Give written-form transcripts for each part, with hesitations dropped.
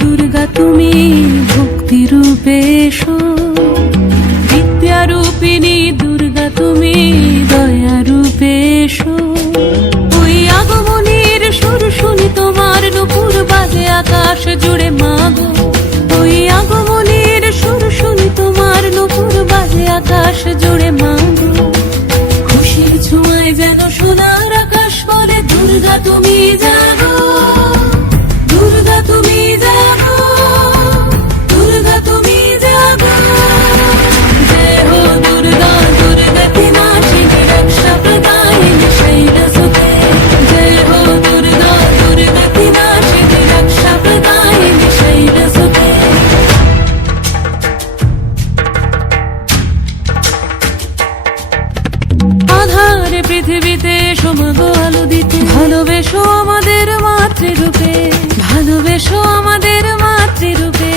দুর্গা তুমি ভক্তি রূপে এসো, বিদ্যা রূপিণী দুর্গা তুমি দয়া রূপে এসো। ওই আগমনীর সুর শুনি তোমার নুপুর বাজে আকাশ জুড়ে মাগো, ওই আগমনীর সুর শুনি তোমার নুপুর বাজে আকাশ জুড়ে মাগো। খুশির ছোঁয়ায় যেন সোনার আকাশ বলে দুর্গা তুমি জাগো, দুর্গা তুমি জাগো, দুর্গা তুমি জাগো। জয় হো দুর্গা দুর্গতি নাশিনী রক্ষা প্রদায়িনী শৈলসুতে, জয় হো দুর্গা দুর্গতি নাশিনী রক্ষা প্রদায়িনী শৈলসুতে। আধারে পৃথিবীতে সোমাগো আলো দিতে, ভালোবেসো আমাদের মাতৃরূপে, ভালোবেসো আমাদের মাতৃরূপে।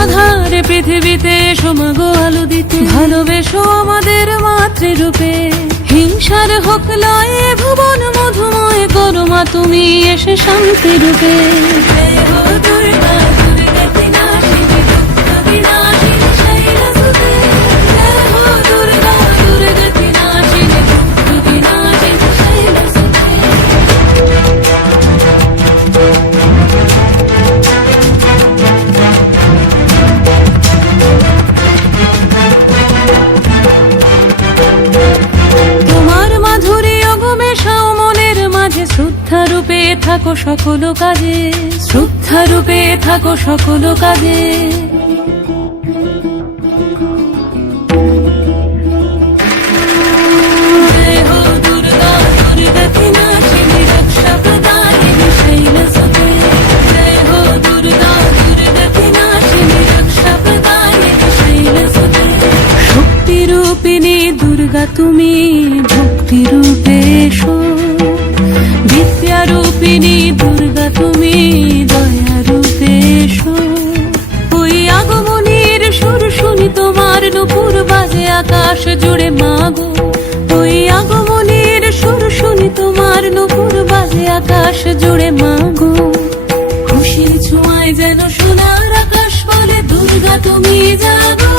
আধারে পৃথিবীতে সোমাগো আলো দিতে, ভালোবেসো আমাদের মাতৃরূপে। হিংসার হোক লয়ে ভুবন মধুময় করো মা তুমি এসে শান্তি রূপে। জয় হো দুর্গা দুর্গতি নাশিনী দুঃখ বিনাশিনী শৈলসুতে, জয় হো দুর্গা দুর্গতি নাশিনী দুঃখ বিনাশিনী শৈলসুতে। তোমার মাধুরী অগমেশাও মনের মাঝে, শ্রদ্ধা রূপে থাকো সকল কাজে, শ্রদ্ধা রূপে থাকো সকল কাজে। জয় হো দুর্গা দুর্গতি নাশিনী রক্ষা প্রদায়িনী শৈলসুতে, জয় হো দুর্গা দুর্গতি নাশিনী রক্ষা প্রদায়িনী শৈলসুতে। শক্তি রূপিণী দুর্গা তুমি ভক্তি রূপে এসো, বিদ্যা রূপিণী দুর্গা তুমি দয়া রূপে এসো। ওই আগমনীর সুর শুনি তোমার নুপুর বাজে আকাশ জুড়ে মাগো, ওই আগমনীর সুর শুনি তোমার নুপুর বাজে আকাশ জুড়ে মাগো। খুশির ছোঁয়ায় যেন সোনার আকাশ বলে দুর্গা তুমি জাগো।